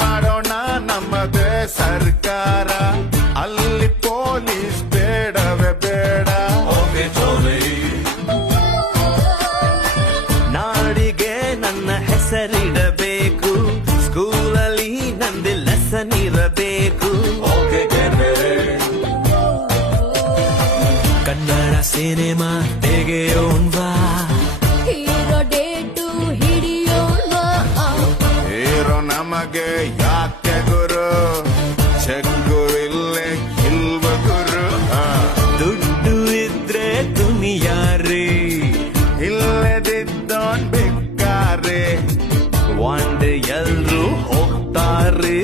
ಮಾಡೋಣ ನಮ್ಮದೇ ಸರ್ಕಾರ, ಅಲ್ಲಿ ಪೊಲೀಸ್ ಬೇಡವೇ ಬೇಡ. ನಾಡಿಗೆ ನನ್ನ ಹೆಸರಿಡಬೇಕು, ಸ್ಕೂಲಲ್ಲಿ ನಂದು ಲೆಸನ್ ಇರಬೇಕು. ಕನ್ನಡ ಸಿನಿಮಾ ತೆಗೆಯೋಣ್ವಾ, ಹೀರೋ ಡೇಟು ಹಿಡಿಯೋಣ. ಹೀರೋ ನಮಗೆ ಯಾಕೆ ಗುರು, ಚೆಕ್ಕು ಇಲ್ಲೇ ಇಲ್ವ ಗುರು. ದುಡ್ಡು ಇದ್ರೆ ದುನಿಯಾರಿ, ಇಲ್ಲದಿದ್ದೋನ್ ಬೇಕಾರೆ, ಒಂದ್ ಎಲ್ರು ಹೋಗ್ತಾರೆ.